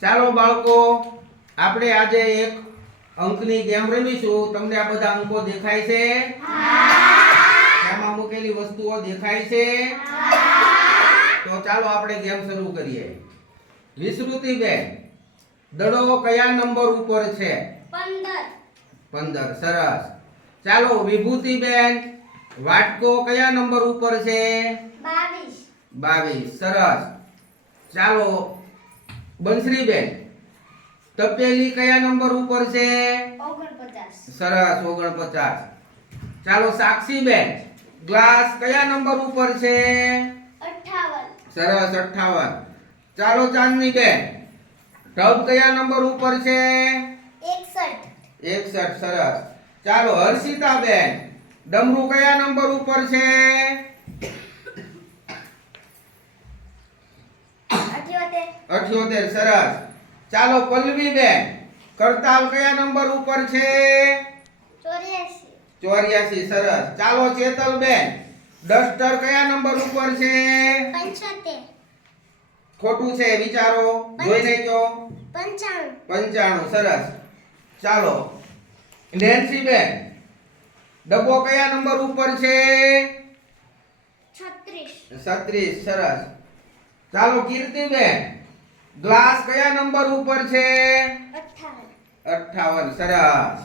ચાલો બાળકો, આપણે આજે એક અંકની ગેમ રમીશું. તમને આ બધા અંકો દેખાય છે? એમાં મૂકેલી વસ્તુઓ દેખાય છે? તો ચાલો આપણે ગેમ શરૂ કરીએ. વિશ્રુતિબેન, દડો કયા નંબર ઉપર છે? 15. સરસ. ચાલો વિભૂતિબેન, વાટકો કયા નંબર ઉપર છે? 22. સરસ. ચાલો બંસરીબેન, તપેલી કયા નંબર ઉપર છે? 49. સરસ, 49. ચાલો સાક્ષીબેન, ગ્લાસ કયા નંબર ઉપર છે? 58. સરસ, 58. ચાલો ચાંદનીબેન, ટબ કયા નંબર ઉપર છે? 61. 61. સરસ. ચાલો હર્ષિતાબેન, ડમરું કયા નંબર ઉપર છે? 78. સરસ. ચાલો પલ્લવીબેન, કરતાલ કયા નંબર ઉપર છે? 84. 84. સરસ. ચાલો ચેતલબેન, ડસ્ટર કયા નંબર ઉપર છે? 75. ખોટું છે, વિચારો, જોઈને કહો. 95. 95. સરસ. ચાલો નેન્સીબેન, ડબ્બો કયા નંબર ઉપર છે? 36. 36. સરસ. ચાલો કીર્તિબેન, ગ્લાસ કયા નંબર ઉપર છે? 58. 58. સરસ.